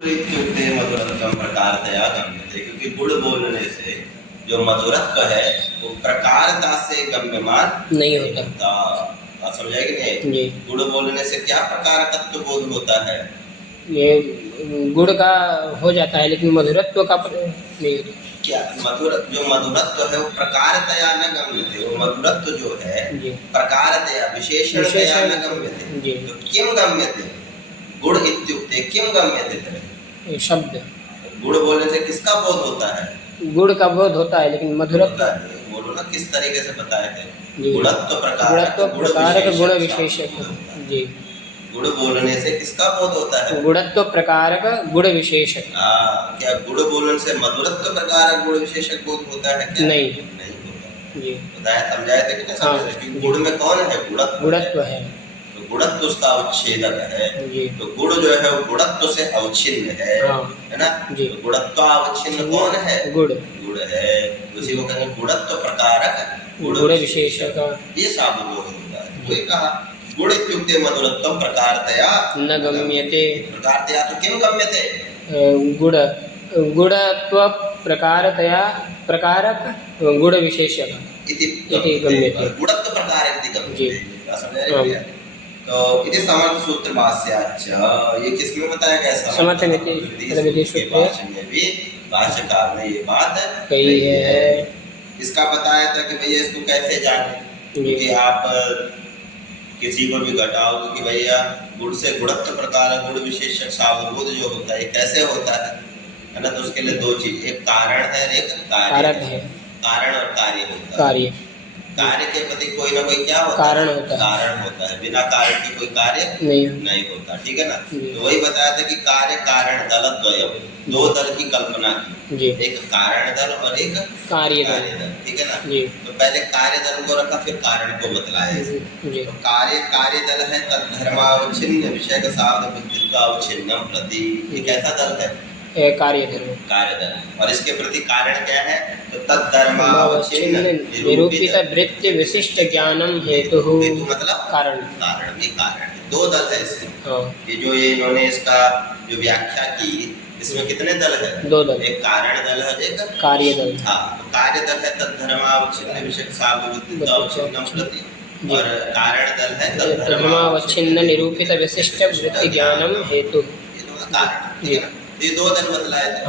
इत्युक्ते मधुरत्वं प्रकारतया गम्यते, क्योंकि गुड़ बोलने से जो मधुरत्व है वो प्रकारता से गम्यमान नहीं होता। आप समझे कि नहीं? जी। गुड़ बोलने से क्या प्रकारकत्व बोध होता है? ये गुड़ का हो जाता है, लेकिन मधुरत्व का नहीं होता। क्या जो मधुरत्व है वो प्रकारतया न गम्यते, वो मधुरत्व जो है प्रकारतया विशेषणतया न गम्यते। तो किं गम्यते? गुड़ इत्युक्ते किं गम्यते? शब्द। गुड़ बोलने से किसका बोध होता है? गुड़ का बोध होता है, लेकिन मधुरत्व बोलो ना किस तरीके से बताए थे? गुणत्व प्रकारक गुण विशेषक। जी। गुड़ बोलने से किसका बोध होता है? गुणत्व प्रकारक गुण विशेषक। क्या गुड़ बोलने से मधुरत्व प्रकारक गुण विशेषक बोध होता है क्या? नहीं होता। जी। बताया समझाया थे कि नहीं? गुड़ में कौन है? गुणत्व है। गुणत्व उसका अवच्छेदक है। तो गुड़ जो है वो गुणत्व से अवच्छिन्न है, है ना? तो गुणत्व अवच्छिन्न कौन है? गुड़ है। उसी को कहेंगे गुणत्व प्रकारक गुण विशेषक। ये साधुबोध होता है। वही कहा गुड़ इत्युक्ते मधुरत्वं प्रकारतया न गम्यते। प्रकारतया तो किं गम्यते? गुणत्व प्रकारतया प्रकारक गुण विशेषक इति गम्यते। गुणत्व प्रकारक इति गम्यते। समझ रहे हैं? तो इति समर्थ सूत्र भाष्याच्च, ये किसमें बताया गया? समर्थ नीति सूत्र में भी भाष्यकार ने ये बात कही है। इसका बताया था कि भैया इसको कैसे जाने, क्योंकि आप किसी को भी घटाओगे कि भैया गुड़ से गुणत्व प्रकार गुण विशेषक सावबोध जो होता है कैसे होता है ना? तो उसके लिए दो चीज, एक कारण है और एक कार्य है। कारण और कार्य होता है। कार्य के प्रति कोई ना कोई क्या होता है? कारण होता है। बिना कारण के कोई कार्य नहीं होता। ठीक है ना? तो वही बताया था कि कार्य कारण दल द्वयम्, दो दल की कल्पना की, एक कारण दल और एक कार्य दल। ठीक है ना? तो पहले कार्य दल को रखा, फिर कारण को बतलाया। तो कार्य दल है तद्धर्मावच्छिन्न विषय का सावध बुद्धित्वावच्छिन्नम प्रति। ये कैसा दल है? कार्य दल। और इसके प्रति कारण क्या है? तो तद्धर्मावच्छिन्न निरूपित वृत्ति विशिष्ट ज्ञानम हेतु। मतलब कारण। ये कारण है। दो दल है इसमें। ये जो ये इन्होंने इसका जो व्याख्या की, इसमें कितने दल है? दो दल। एक कारण दल है, एक कार्य दल। हाँ, तो कार्य दल है तद्धर्मावच्छिन्न विषय सावधावच्छिन्नम प्रति, और कारण दल है तद्धर्मावच्छिन्न निरूपित विशिष्ट वृत्ति ज्ञानम हेतु। कारण ये दो दल बतलाए थे।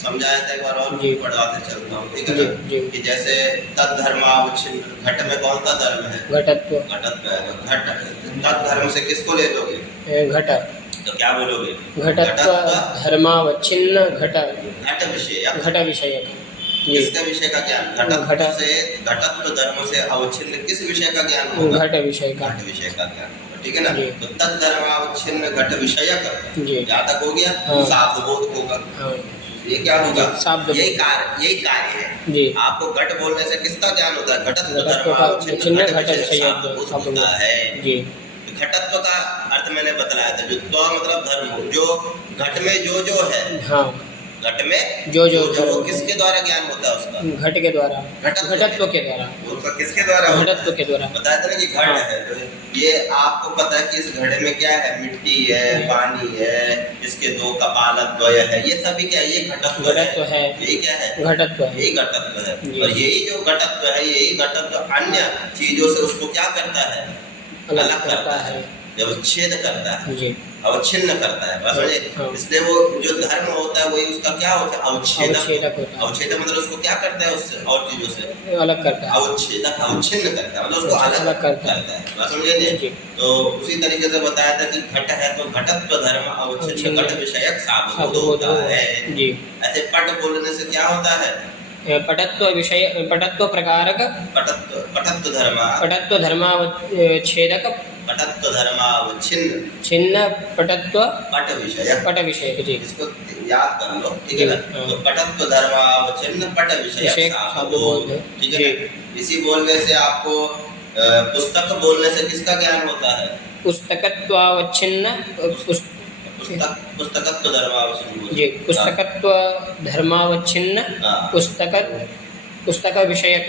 समझाया था एक बार और पढ़ाते चलता हूँ। ठीक है ना? कि जैसे तद्धर्मावच्छिन्न, घट में कौन सा धर्म है? घटत्व है। घट तद्धर्म से किसको ले लोगे? घट। तो क्या बोलोगे? घटत्व धर्मावच्छिन्न घट विषय। किसका विषय का ज्ञान? घटत्व धर्म से अवच्छिन्न किस विषय का ज्ञान होगा? घट विषय का ज्ञान। ठीक है ना? तो तद्धर्मावच्छिन्न घट विषयक जहाँ तक हो गया, सावबोध होगा। ये क्या होगा? यही कार्य है। आपको घट बोलने से किसका ज्ञान होता है? घटत्व धर्मावच्छिन्न घट विषयक होता है। घटत्व का अर्थ मैंने बतलाया था, जो तो मतलब धर्म, जो घट में जो है, घट में जो किसके द्वारा ज्ञान होता है उसका? घट के द्वारा, घटत्व के द्वारा। उसका किसके द्वारा? घटत्व के द्वारा। बताया था ना कि घट है। ये आपको पता है कि इस घड़े में क्या है? मिट्टी है, पानी है, इसके दो कपालद्वय है, ये सभी क्या है? ये घटत्व है। यही क्या है? घटत्व है। यही घटत्व है। और यही जो घटत्व है, यही घटत्व अन्य चीजों से उसको क्या करता है? अलग करता है, अवच्छेद करता है, अवच्छिन्न करता है। बस इसलिए वो जो धर्म होता है वही उसका क्या होता है? अवच्छेदक। अवच्छेदक मतलब उसको क्या करता है? उससे और चीजों से अलग करता है। अवच्छेदक अवच्छिन्न करता है, मतलब उसको अलग करता है। बस समझे? तो उसी तरीके से बताया था कि घट है तो घटत्व धर्म अवच्छिन्न घट विषयक सावबोध होता है। ऐसे पट बोलने से क्या होता है? पटत्व विषय, पटत्व प्रकारक पटत्व धर्मावच्छेदक पटत्व धर्मावच्छिन्न छिन्न पटत्व पट विषय। जी, इसको याद कर लो। ठीक है ना? तो पटत्व धर्मावच्छिन्न पट विषय सावबोध। ठीक है ना? इसी बोलने से आपको पुस्तक बोलने से किसका ज्ञान होता है? पुस्तकत्वावच्छिन्न पुस्तकत्व धर्मावच्छिन्न। जी, पुस्तकत्व धर्मावच्छिन्न पुस्तक विषयक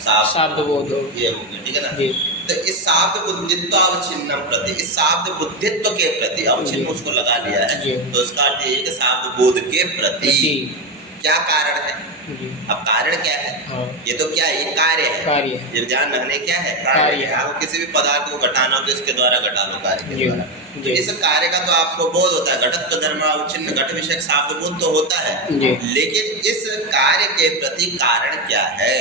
सावबोध। ये हो गया। ठीक है ना? जी। तो इस शाब्द बुद्धित्व अवच्छिन्नम प्रति, इस शाब्द बुद्धित्व के प्रति, अवच्छिन्न उसको लगा लिया है, तो उसका अर्थ ये है कि शाब्द बोध के प्रति क्या कारण है। अब कारण क्या है? ये तो क्या है, ये कार्य है। ये ध्यान रखने क्या है, कार्य है। आपको किसी भी पदार्थ को घटाना हो तो इसके द्वारा घटा लो, कार्य के द्वारा। तो इस कार्य का तो आपको बोध होता है, घटत्व धर्म अवच्छिन्न घट विषय शाब्द बोध तो होता है, लेकिन इस कार्य के प्रति कारण क्या है?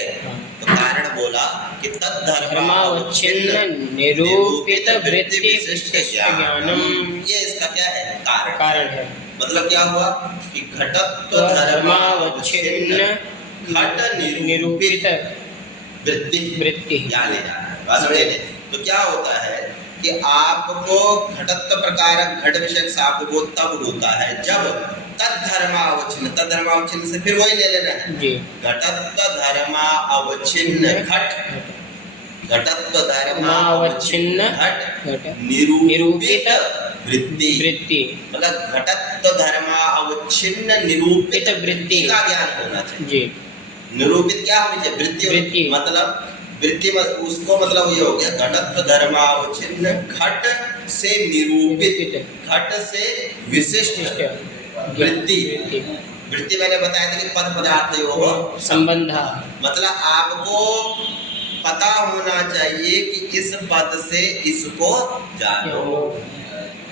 तो कारण बोला कि तद्धर्मावच्छिन्न निरूपित वृत्ति विशिष्ट ज्ञानम, ये इसका क्या है, कारण है। मतलब क्या हुआ कि घटत्व धर्मावच्छिन्न घट निरूपित वृत्ति ज्ञान है। तो क्या होता है कि आपको घटत्व प्रकार घट विषय शाब्द बोध तब होता है जब तद्धर्मावच्छिन्न, तद्धर्मावच्छिन्न से फिर वही ले लेना है, घटत्व धर्मावच्छिन्न घट, घटत्व धर्मावच्छिन्न घट निरूपित वृत्ति, मतलब घटत्व धर्मावच्छिन्न निरूपित वृत्ति का ज्ञान होना चाहिए। निरूपित क्या होनी चाहिए, वृत्ति। मतलब वृत्ति उसको मतलब ये हो गया घटत्व धर्मावच्छिन्न घट से निरूपित, घट से विशिष्ट वृत्ति। वृत्ति मैंने बताया था कि पद पदार्थ योग संबंध, मतलब आपको पता होना चाहिए कि इस पद से इसको जानो।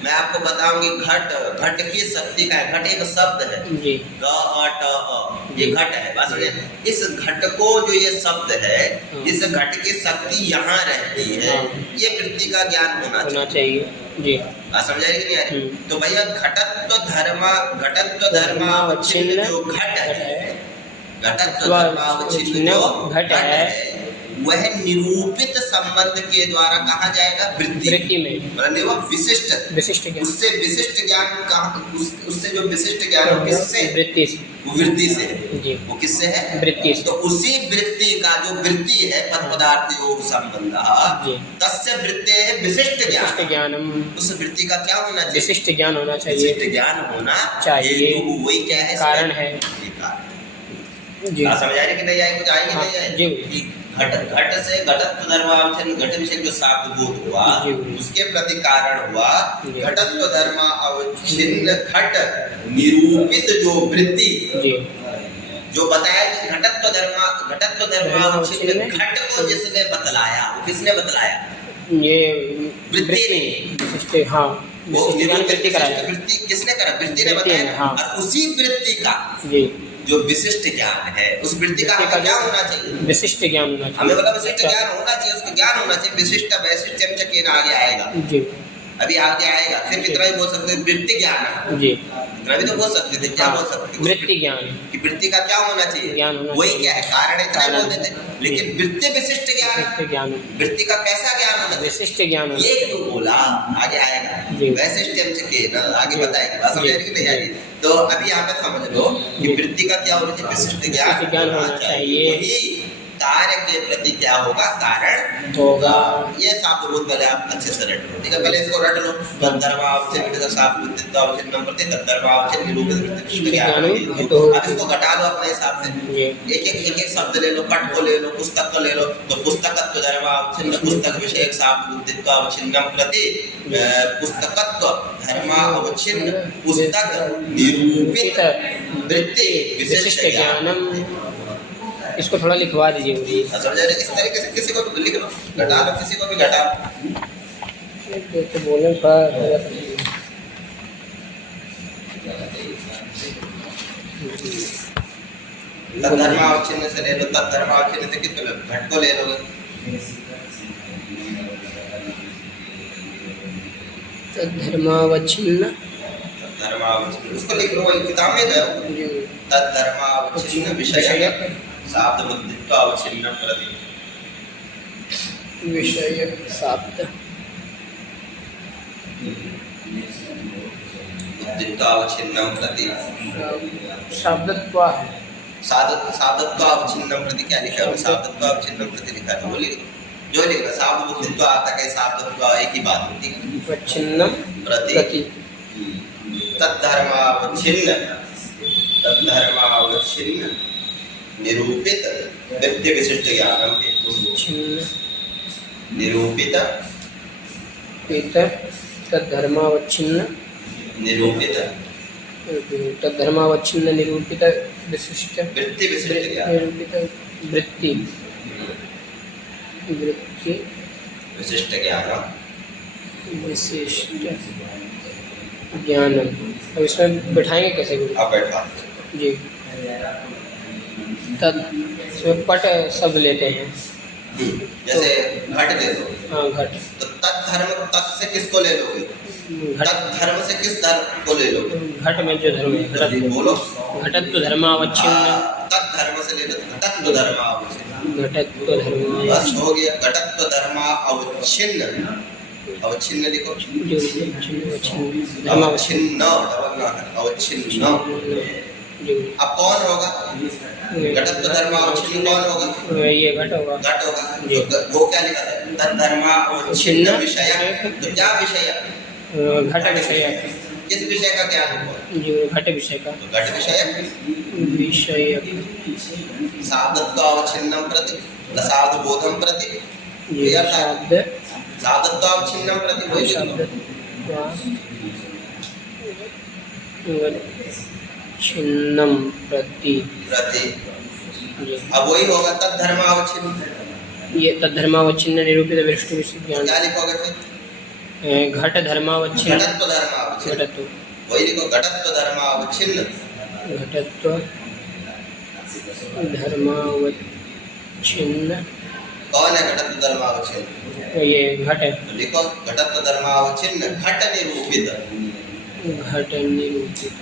मैं आपको बताऊंगी घट की शक्ति का है, घट एक शब्द है, ये घट है, बात समझे। इस घट को जो ये शब्द है, इस घट की शक्ति यहाँ रहती है, ये वृत्ति का ज्ञान होना चाहिए जी। बात समझ आएगी नहीं आ रही? तो भैया घटत्व धर्मावच्छिन्न जो घट है, घटत्व धर्मावच्छिन्न जो घट है, वह निरूपित संबंध के द्वारा कहा जाएगा वृत्ति में, मतलब विशिष्ट ज्ञान। उससे विशिष्ट ज्ञान का, उससे जो विशिष्ट ज्ञान हो किससे, वृत्ति से जी। वो किससे है, वृत्ति से। तो उसी वृत्ति का जो वृत्ति है पद पदार्थ योग संबंध, तस्य वृत्ति है विशिष्ट ज्ञान। उस वृत्ति का क्या होना चाहिए, विशिष्ट ज्ञान होना चाहिए, विशिष्ट ज्ञान होना चाहिए। वही क्या है, कारण है। समझ आ रही कि नहीं आई, कुछ आएगी नहीं आएगी। घट से घटत्व धर्मावच्छिन्न घट विषय जो शाब्द बोध हुआ, उसके प्रति कारण हुआ घटत्व धर्मावच्छिन्न घट निरूपित जो वृत्ति, जो बताया कि घटत्व धर्मावच्छिन्न घट को जिसने बतलाया, वो किसने बतलाया, ये वृत्ति ने। हाँ, वृत्ति किसने करा, वृत्ति ने बताया। और उसी वृत्ति का जो विशिष्ट ज्ञान है, उस वृत्ति का हमें क्या होना चाहिए, विशिष्ट ज्ञान होना चाहिए। हमें मतलब विशिष्ट ज्ञान होना चाहिए, उसका ज्ञान होना चाहिए। विशिष्ट वैशिष्ट चकेन आगे आएगा जी, अभी आगे आएगा। फिर इतना ही बोल सकते हैं वृत्ति ज्ञान जी, इतना भी तो बोल सकते थे। क्या बोल सकते थे, वृत्ति ज्ञान की वृत्ति का क्या होना चाहिए, ज्ञान होना। वही क्या है, कारण इतना बोलते थे। लेकिन वृत्ति विशिष्ट ज्ञान, वृत्ति का कैसा ज्ञान होना, विशिष्ट ज्ञान। ये क्यों बोला, आगे आएगा वैशिष्ट चकेन, आगे बताएंगे। बात समझ रही नहीं आ रही? तो अभी यहाँ पे समझ लो कि वृत्ति का क्या होना चाहिए, विशिष्ट ज्ञान होना चाहिए। वही कार्य के प्रति क्या होगा, कारण होगा। ये शाब्द बोध पहले आप अच्छे से रट लो, ठीक है। पहले इसको रट लो, तद्धर्मावच्छिन्न शाब्द बुद्धित्व अवच्छिन्न प्रति तद्धर्मावच्छिन्न निरूपित वृत्ति ज्ञान। अब इसको घटा लो अपने हिसाब से, एक शब्द ले लो, पट को ले लो, पुस्तक को ले लो। तो पुस्तकत्व धर्मावच्छिन्न पुस्तक विषय शाब्द बुद्धित्व अवच्छिन्न प्रति पुस्तकत्व धर्मावच्छिन्न पुस्तक निरूपित वृत्ति विशिष्ट ज्ञानम। इसको थोड़ा लिखवा दीजिए मुझे। समझ रहे? इस तरीके से किसी को भी लिख लो, घटा लो, किसी को भी घटा तो बोलने पर तद्धर्मावच्छिन्न से ले लो, तद्धर्मावच्छिन्न से किसको लो, घट को ले लोगे। तद्धर्मावच्छिन्न उसको लिख लो, किताब में गए। तद्धर्मावच्छिन्न विषय शाब्द बुद्धित्व अवच्छिन्न प्रति, विषय शाब्द बुद्धित्व अवच्छिन्न प्रति, शाब्दत्व अवच्छिन्न प्रति क्या लिखा है, शाब्दत्व अवच्छिन्न प्रति लिखा है। वो लिख दो, जो लिखना शाब्द बुद्धित्व आता है, शाब्दत्व एक ही बात होती है, अवच्छिन्न प्रति तद्धर्मावच्छिन्न निरूपित वृत्ति विशिष्ट ज्ञानम हेतु। निरूपित तद्धर्मावच्छिन्न निरूपित तद्धर्मावच्छिन्न निरूपित विशिष्ट वृत्ति विशिष्ट ज्ञान निरूपित वृत्ति विशिष्ट ज्ञान विशिष्ट ज्ञान। अब इसमें बैठाएंगे कैसे गुरु? आप बैठा जी। तद इसमें पट शब्द लेते हैं। जैसे घट ले लो। हाँ घट। तो तत्धर्म तत् से किसको ले लोगे? तत्धर्म से किस धर्म को ले लोगे? घट में जो धर्म है घटत बोलो। घटत्व धर्मावच्छिन्न तत्धर्म से ले लो तत्व धर्मावच्छिन्न। घटत्व धर्म बस हो गया। घटत्व धर्मावच्छिन्न अवच्छिन्न लिखो। अवच्छिन्न अवच्छिन्न। अब कौन होगा? घटत्व धर्मावच्छिन्न कौन होगा? ये घट होगा। घट होगा। वो क्या लिखा है? तद्धर्मावच्छिन्न विषय। तो क्या विषय? घट विषय। किस विषय का ज्ञान होगा? जो घट विषय का। तो घट विषय साधत्वावच्छिन्नं प्रति साधु बोधम प्रति साधत्वावच्छिन्नं प्रति वही छिन्नम प्रति प्रति। अब वही होगा तद्धर्मावच्छिन्न। ये तद्धर्मावच्छिन्न निरूपित विशिष्ट विशिष्ट ज्ञान। क्या लिखोगे फिर? घट धर्मावच्छिन्न घटत्व धर्मावच्छिन्न। घटत्व वही लिखो घटत्व धर्मावच्छिन्न। घटत्व धर्मावच्छिन्न कौन है घटत्व धर्मावच्छिन्न? ये घट है। लिखो घटत्व धर्मावच्छिन्न घट निरूपित। घट निरूपित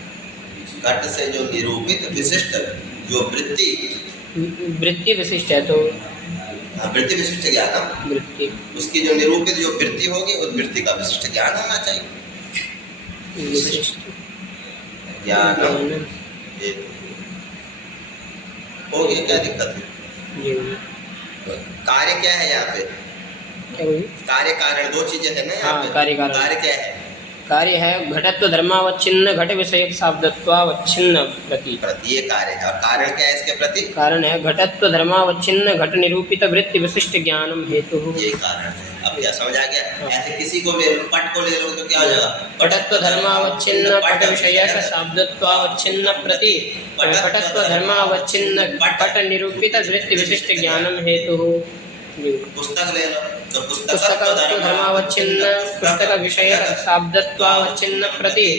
घट से जो निरूपित विशिष्ट जो वृत्ति विशिष्ट है। तो वृत्ति विशिष्ट ज्ञान वृत्ति उसकी जो निरूपित जो वृत्ति होगी उस वृत्ति का विशिष्ट ज्ञान होना चाहिए। विशिष्ट ज्ञान हो गया। क्या दिक्कत है? कार्य क्या है यहाँ पे? क्या बोलिए? कार्य कारण दो चीजें है ना यहाँ पे। कार्य कारण। कार्य क्या है? कार्य है घटत्व धर्मावच्छिन्न घट विषयक शाब्दत्वावच्छिन्न प्रति। ये कार्य है। और कारण क्या है इसके प्रति? कारण है घटत्व धर्मावच्छिन्न घट निरूपित वृत्ति विशिष्ट ज्ञानम हेतु। ये कारण है। अब क्या समझ आ गया? ऐसे किसी को ले लो, पट को ले लो तो क्या हो जाएगा? घटत्व धर्मावच्छिन्न पट विषयक शाब्दत्वावच्छिन्न प्रति घटत्व धर्मावच्छिन्न पट निरूपित वृत्ति विशिष्ट ज्ञानम हेतु। पुस्तक ले लो तो पुस्तकत्व धर्मावच्छिन्न पुस्तक विषयक शाब्दत्वावच्छिन्न प्रति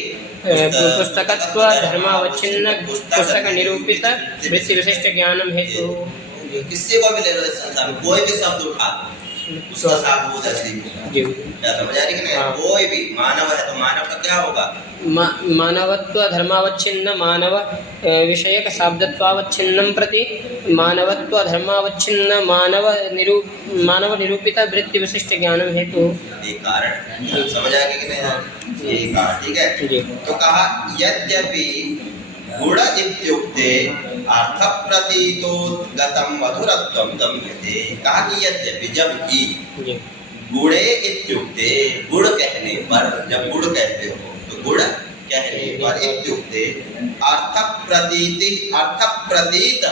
पुस्तकत्व धर्मावच्छिन्न पुस्तक निरूपित वृत्ति विशिष्ट ज्ञानम हेतु। किसी को भी ले लो इस संसार में कोई भी शब्द उठा उसका साबूत ऐसे ही क्या समझ आ रही है ना? कोई भी मानव है तो मानव का क्या होगा? मानवत्व धर्मावच्छिन्न मानव विषयक शाब्दत्वावच्छिन्नं प्रति मानवत्व धर्मावच्छिन्न मानव निरूपित वृत्ति विशिष्ट ज्ञानम हेतु। ये कारण समझ आ गया कि नहीं? ये कारण ठीक है। तो कहा यद्यपि गुण इत्युक्ते अर्थ प्रतीतोद्गतं मधुरत्वं गम्यते। कहा कि यद्यपि जबकि गुणे इत्युक्ते गुण कहने पर जब गुण कहते हो तो गुण कहने पर इत्युक्ते अर्थ प्रतीत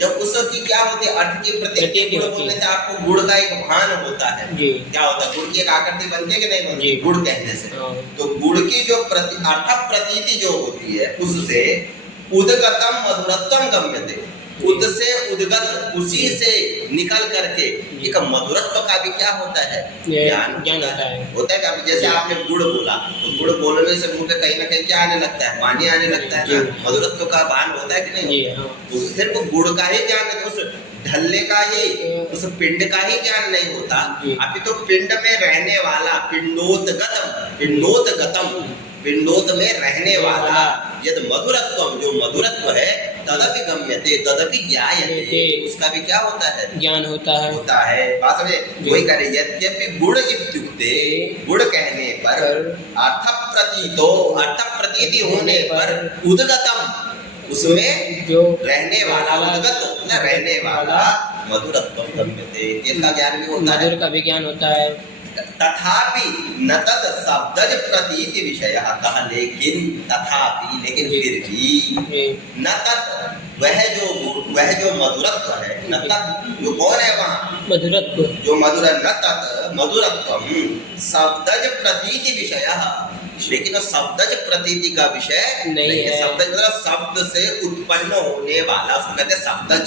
जब उसकी क्या होती है? अर्थ की प्रतीति गुण बोलने से आपको गुण का एक भान होता है। क्या होता है? गुण की एक आकृति बनती है कि नहीं बनती? गुण कहने से तो गुण की जो अर्थ प्रतीति जो होती है उससे उद्गतम मधुरत्वम गम्यते। उद से उद्गत उसी से निकल करके एक मधुरत्व का भी क्या होता है? ज्ञान होता है। क्या जैसे आपने गुड़ बोला तो गुड़ बोलने से मुंह पे कहीं ना कहीं क्या आने लगता है? पानी आने लगता है। मधुरत्व का भान होता है कि नहीं? तो सिर्फ गुड़ का ही ज्ञान है, उस ढलने का ही उस पिंड का ही ज्ञान नहीं होता। अभी तो पिंड में रहने वाला पिंडोत में रहने वाला यद मधुरत्वम जो मधुरत्व है तदपि गम्यते तदपि ज्ञायते उसका भी क्या होता है? ज्ञान होता है। बात समझे? वही करे यद्यपि गुण इत्युक्ते गुण कहने पर अर्थ प्रतीति होने पर उद्गतम उसमें जो रहने वाला उद्गत न रहने वाला मधुरत्वम गम्यते। इसका ज्ञान भी होता है। मधुर का भी ज्ञान होता है। तथापि न तद शब्दज प्रतीति विषयः कहा, लेकिन तथापि लेकिन फिर भी न तद वह जो मधुरत्व है, न तद जो कौन है वहाँ मधुरत्व, जो मधुर, न तद मधुरत्वम शब्दज प्रतीति विषयः, लेकिन शब्दज प्रतीति का विषय नहीं है। शब्दज मतलब शब्द से उत्पन्न होने वाला, उसको कहते हैं शब्दज।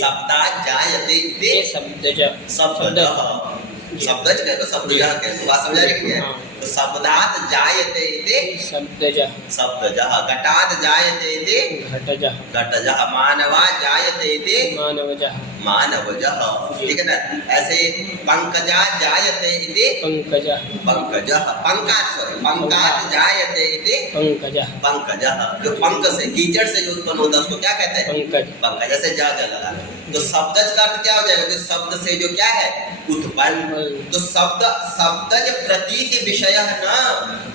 शब्दा जायते इति शब्दज, शब्दज कहते शब्दज कहते, बात समझ रही क्या है? तो शब्दात जायते इति शब्दजः, शब्दजः घटात जायते इति घटजः, घटजः मानवा जायते इति मानवजः, मानवजः, ठीक है ना? ऐसे पंकजा जायते इति पंकजः, पंकजः, पंकाज जायते इति पंकजः, पंकजः। जो पंक से, कीचड़ से जो उत्पन्न होता है उसको क्या कहते हैं? पंकज। पंकज से जा लगा। तो शब्दज का अर्थ क्या हो जाएगा? तो शब्द से जो क्या है उत्पन्न, तो शब्दज प्रतीति विषय ना,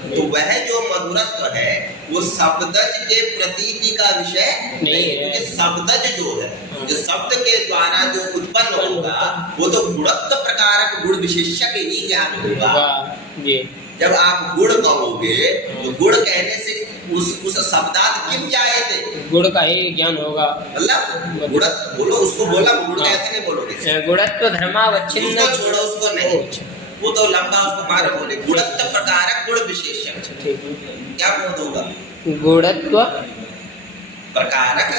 तो वह जो मधुरत्व है वो शब्दज के प्रतीति का विषय नहीं है, क्योंकि शब्दज जो है, जो शब्द के द्वारा जो उत्पन्न होगा वो तो गुणत्व प्रकारक गुण विशेषक ही ज्ञान होगा। जब आप गुण कहोगे तो गुण कहने से उस शब्दात किम जायते, गुण का ही ज्ञान होगा। मतलब गुण बोलो, उसको बोला गुण कैसे नहीं बोलोगे? गुणत्व धर्मावच्छिन्न, उसको छोड़ो, उसको नहीं, वो तो लंबा, उसको मार बोले। गुणत्व प्रकारक गुण विशेषक, क्या बोध होगा? गुणत्व प्रकारक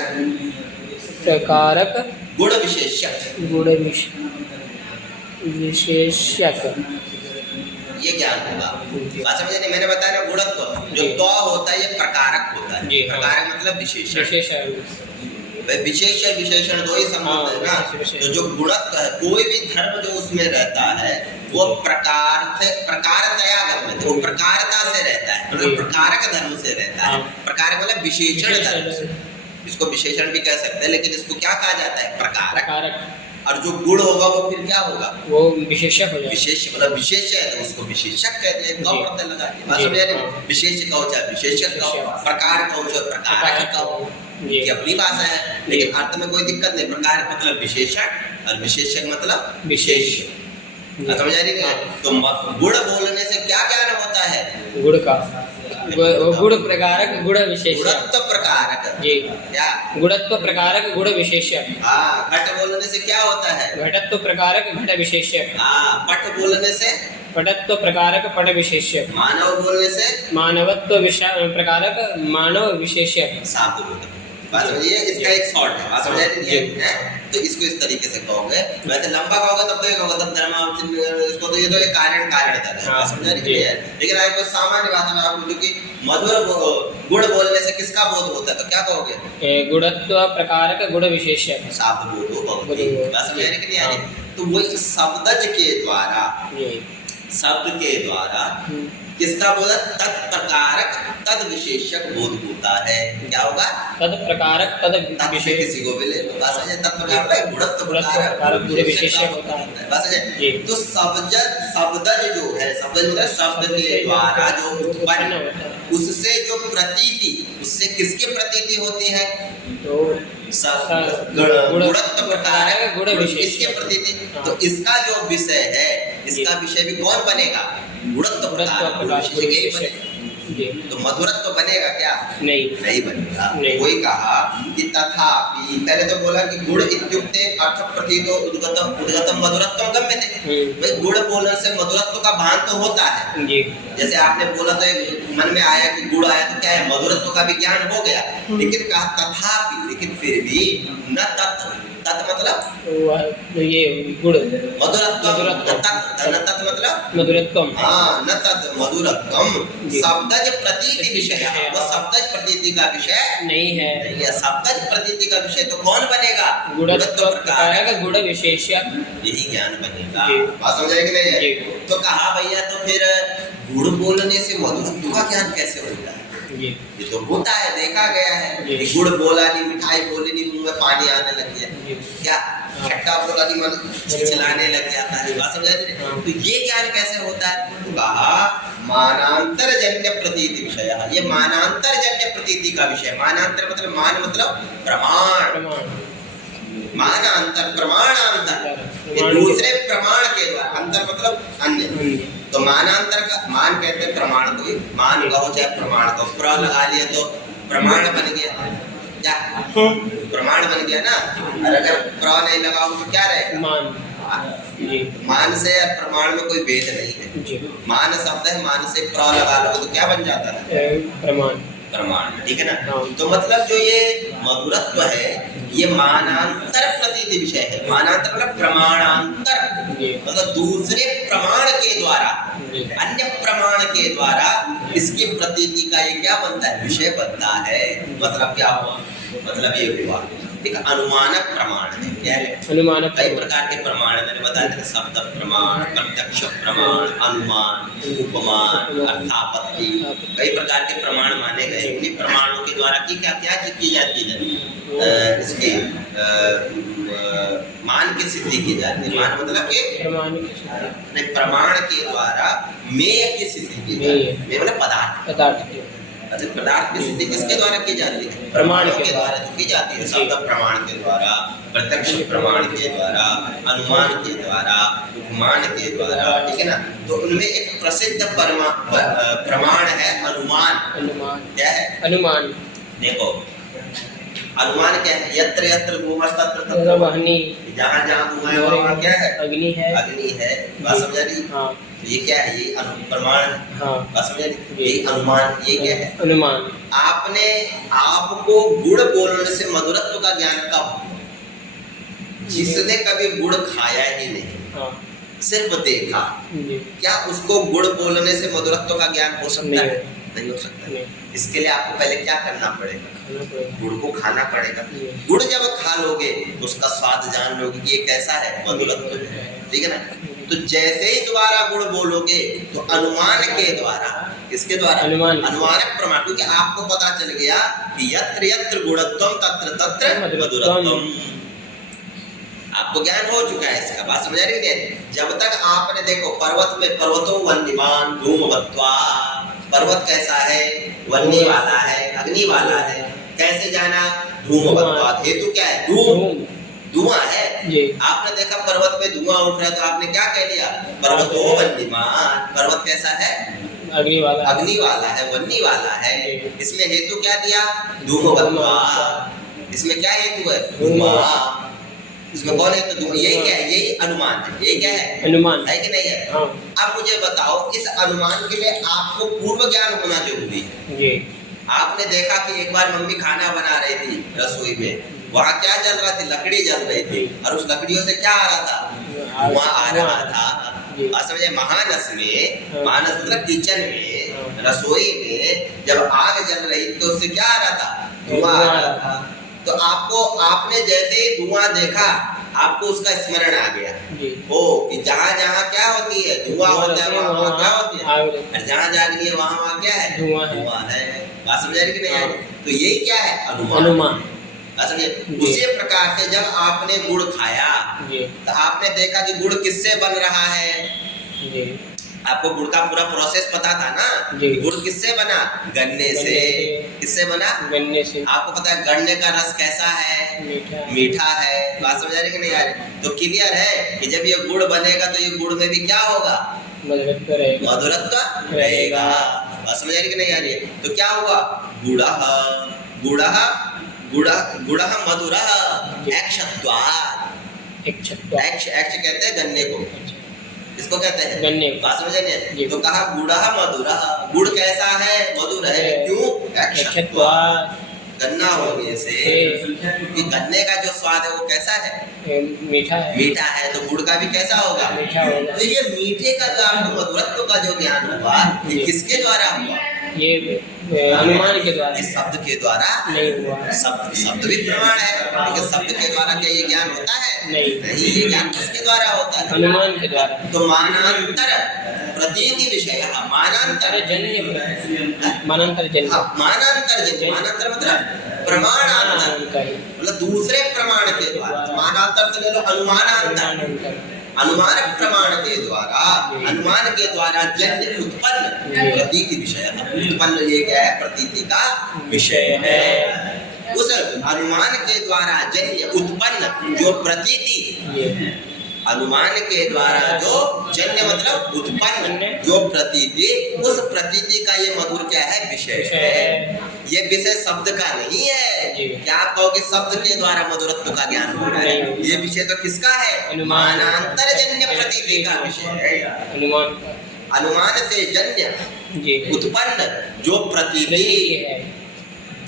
गुण विशेषक, गुण विशेषक, ये ज्ञान होगा। बात समझे नहीं? मैंने बताया ना, गुणत्व जो तो होता है ये प्रकारक होता है। प्रकारक मतलब विशेषण, विशेष विशेषण दो ही संबंध है ना। तो जो गुणत्व है, कोई भी धर्म जो उसमें रहता है वो प्रकारतया धर्म, वो प्रकारता से रहता है, मतलब प्रकारक धर्म से रहता है। प्रकारक मतलब विशेषण धर्म से, इसको विशेषण भी कह सकते हैं, लेकिन इसको क्या कहा जाता है? प्रकारक। और जो गुण होगा वो फिर क्या होगा? वो विशेषक हो जाएगा। विशेष मतलब विशेष है तो उसको विशेषक कहते हैं। कब प्रत्यय लगा के बात समझ रहे? विशेष कहो चाहे विशेषक कहो, प्रकार कहो चाहे प्रकारक कहो, ये अपनी भाषा है, लेकिन अर्थ में कोई दिक्कत नहीं। प्रकार मतलब विशेषण और विशेषक मतलब विशेष, समझ आ रही है? तो गुण बोलने से क्या ज्ञान होता है? गुण का, गुण प्रकारक गुण विशेष, गुणत्व प्रकारक जी, क्या गुणत्व प्रकारक गुण विशेषक। हाँ, घट बोलने से क्या होता है? घटत्व प्रकारक घट विशेषक। हाँ, पट बोलने से पटत्व प्रकारक पट विशेषक। मानव बोलने से मानवत्व प्रकारक मानव विशेषक। साफ बोलते बात समझिए, इसका एक शॉर्ट है, बात समझ रही है? तो इसको इस तरीके से कहोगे। वैसे लंबा कहोगे तब तो ये कहोगे तब धर्म, इसको तो ये तो एक कारण कारणता है, बात समझ रही है? लेकिन आपको सामान्य बात में आप बोलो कि मधुर गुण बोलने से किसका बोध होता है, तो क्या कहोगे? गुणत्व प्रकारक गुण विशेषक, साफ बोध हो, बात समझ रही कि नहीं? तो वो शब्दज के द्वारा, शब्द के द्वारा किसका बोध? तत्प्रकारक तद विशेषक बोध होता है। क्या होगा? तद प्रकारक तद विशेष, किसी को भी ले लो, बस है तत्प्रकारक गुणत्व प्रकारक गुण विशेषक होता है, बस है। तो शब्दज जो है, शब्दज मतलब शब्द के द्वारा जो उत्पन्न, उससे जो प्रतीति, उससे किसकी प्रतीति होती है? तो गुणत्व प्रकारक गुण विशेष की प्रतीति। तो इसका जो विषय है, इसका विषय भी कौन बनेगा? गुणत्व प्रकारक गुण विशेष बनेगा। तो मधुरत्व बनेगा क्या? नहीं बनेगा। वही कहा कि तथापि, पहले तो बोला कि गुण इत्युक्ते अर्थ प्रतीतो उद्गतम मधुरत्वम गम्यते। भाई गुण बोलने से मधुरत्व का भान तो होता है। जैसे आपने बोला तो मन में आया कि गुण आया तो क्या है? मधुरत्व का भी ज्ञान हो गया। लेकिन कहा तथापि, लेकिन फिर भी न तत्, तत् मतलब ये गुण, मधुरत्व, तत् मतलब मधुरत्वम, हाँ, न तत् मधुरत्वम शब्दज प्रतीति विषय, वो शब्दज प्रतीति का विषय नहीं है। शब्दज प्रतीति का विषय तो कौन बनेगा? गुणत्व प्रकारक गुण विशेषक, यही ज्ञान बनेगा। बात समझ आएगी नहीं? तो कहा भैया तो फिर गुण बोलने से मधुरत्व का ज्ञान कैसे होता है? ये तो होता है, देखा गया है। गुड़ बोला नहीं, मिठाई बोली नहीं, मुंह में पानी आने लग गया, क्या खट्टा बोला नहीं, मन चिल्लाने लग जाता है, बात समझ रहे? तो ये ज्ञान कैसे होता है? तो कहा मानांतर जन्य प्रतीति विषय, ये मानांतर जन्य प्रतीति का विषय। मानांतर मतलब मान मतलब प्रमाण, मानांतर प्रमाणांतर, दूसरे प्रमाण के द्वारा, अंतर मतलब अन्य। तो मानांतर का मान कहते हैं प्रमाण को, मान कहो चाहे प्रमाण कहो, प्र लगा लिया तो प्रमाण बन गया, क्या प्रमाण बन गया ना। और अगर प्र नहीं लगाओ तो क्या रहेगा, मान। मान से प्रमाण में कोई भेद नहीं है। मान शब्द है, मान से प्र लगा लो तो क्या बन जाता है, प्रमाण। प्रमाण, ठीक है ना। तो मतलब जो ये मधुरत्व है ये मानांतर प्रतीति विषय है। मानांतर मतलब प्रमाणांतर, मतलब दूसरे प्रमाण के द्वारा, अन्य प्रमाण के द्वारा इसकी प्रतीति का ये क्या बनता है, विषय बनता है। मतलब क्या हुआ, मतलब ये हुआ एक अनुमानक प्रमाण है। क्या है, अनुमानक। कई प्रकार के प्रमाण मैंने बताया था, शब्द प्रमाण, प्रत्यक्ष प्रमाण, अनुमान, उपमान, अर्थापत्ति, कई प्रकार के प्रमाण माने गए। उन्हीं प्रमाणों के द्वारा की क्या क्या की जाती है, इसकी मान की सिद्धि की जाती है। मान मतलब के प्रमाण के द्वारा मेय की सिद्धि की जाती है। मेय मतलब पदार्थ, पदार्थ अच्छा, पदार्थ की सिद्धि किसके द्वारा की जाती है, प्रमाण के द्वारा की जाती है। शब्द प्रमाण के द्वारा, प्रत्यक्ष प्रमाण के द्वारा, अनुमान के द्वारा, उपमान के द्वारा, ठीक है ना। तो उनमें एक प्रसिद्ध प्रमाण है अनुमान। अनुमान क्या है, अनुमान देखो अनुमान क्या है, यत्र यत्र धूमः तत्र तत्र वह्नि, जहाँ जहाँ धुआं है वहाँ क्या है, अग्नि है, अग्नि है। बात समझा रही, हाँ। तो ये क्या है, ये प्रमाण, हाँ। बात समझा रही, ये अनुमान, ये क्या है, अनुमान। आपने आपको गुड़ बोलने से मधुरत्व का ज्ञान कब, जिसने कभी गुड़ खाया ही नहीं, हाँ। सिर्फ देखा, क्या उसको गुड़ बोलने से मधुरत्व का ज्ञान हो सकता है, नहीं हो सकता। इसके लिए आपको पहले क्या करना पड़ेगा, गुड़ को खाना पड़ेगा। गुड़ जब खा लोगे तो उसका स्वाद जान लोगे कि ये कैसा है, मधुरत्व है, ठीक है ना। तो जैसे ही दोबारा गुड़ बोलोगे तो अनुमान के द्वारा, किसके द्वारा, अनुमानक प्रमाण, क्योंकि आपको पता चल गया कि यत्र यत्र गुणत्वम तत्र तत्र मधुरत्वम, आपको ज्ञान हो चुका है इसका। बात समझ रही है। जब तक आपने देखो पर्वत में, पर्वतो वन्यमान धूमवत्वा, पर्वत कैसा है, वन्नी वाला है, अग्नि वाला है। कैसे जाना, धूमवत्वा, हेतु क्या है, धूम, धुआं है। आपने देखा पर्वत में धुआं उठ रहा है तो आपने क्या कह लिया, पर्वतो वन्यमान, पर्वत कैसा है, अग्नि वाला, अग्नि वाला है, वन्नी वाला है। इसमें हेतु क्या दिया, धूमवत्वा। इसमें क्या हेतु है, धुआं। इसमें कौन है, तो यही क्या है, यही अनुमान है। ये क्या है, अनुमान है कि नहीं है, हाँ। अब मुझे बताओ, इस अनुमान के लिए आपको पूर्व ज्ञान होना जरूरी है। आपने देखा कि एक बार मम्मी खाना बना रही थी रसोई में, वहाँ क्या जल रहा थी, लकड़ी जल रही थी, और उस लकड़ियों से क्या आ रहा था, धुआं आ रहा था। समझे, मानस में, मानस मतलब किचन में, रसोई में जब आग जल रही तो उससे क्या आ रहा था, धुआं आ रहा था। तो आपको, आपने जैसे ही धुआं देखा आपको उसका स्मरण आ गया, ओ कि जहाँ जहाँ क्या होती है, धुआं होता है, वहाँ वहाँ क्या होती है, और जहाँ जागनी है वहाँ वहाँ क्या है, धुआं है। बात समझ रही कि नहीं आ रही। तो यही क्या है, अनुमान। उसी प्रकार से जब आपने गुड़ खाया तो आपने देखा कि गुड़ किससे बन रहा है, आपको गुड़ का पूरा प्रोसेस पता था ना, गुड़ किससे बना, गन्ने से। किससे बना, गन्ने से। आपको पता है गन्ने का रस कैसा है, मीठा है। बात समझ रही कि नहीं आ रही। तो क्लियर है कि जब ये गुड़ बनेगा तो ये गुड़ में भी क्या होगा, मधुरत्व रहेगा। बात समझ रही कि नहीं आ रही है। तो क्या हुआ, गुड़ा गुड़ा गुड़ा गुड़ा मधुरा एक्ष कहते हैं गन्ने को, इसको कहते हैं गन्ने। बात समझ रहे। तो कहा गुड़ा मधुरा, गुड़ कैसा है, मधुर है। क्यों, गन्ना होने से, क्योंकि गन्ने का जो स्वाद है वो कैसा है, मीठा है। मीठा है तो गुड़ का भी कैसा होगा, मीठा होगा। तो ये मीठे का जो आपको मधुरत्व का जो ज्ञान हुआ, ये किसके द्वारा हुआ, ये अनुमान के द्वारा, इस शब्द के द्वारा नहीं हुआ। शब्द भी प्रमाण है, लेकिन शब्द के द्वारा क्या ये ज्ञान होता है, नहीं। ये ज्ञान किसके द्वारा होता है, अनुमान के द्वारा। तो मानांतर प्रतीति विषय, मानांतर जन्य, मानांतर जन्य, मानांतर जन्य, मानांतर मतलब प्रमाणांतर, मतलब दूसरे प्रमाण के द्वारा। मानांतर से ले लो अनुमानांतर, अनुमान प्रमाण के द्वारा, अनुमान के द्वारा जन्य उत्पन्न प्रतीति विषय। उत्पन्न ये क्या है, प्रतीति का विषय है। उस अनुमान के द्वारा जन्य उत्पन्न जो प्रतीति, अनुमान के द्वारा जो जन्य मतलब उत्पन्न जो प्रतीति, उस प्रतीति का ये मधुर क्या है? विषय है। ये विषय शब्द का नहीं है। क्या आप कहोगे शब्द के द्वारा मधुरत्व का ज्ञान हो रहा है? ये विषय तो किसका है? अनुमानांतर जन्य प्रतीति का विषय है। अनुमान से जन्य उत्पन्न जो प्रतीति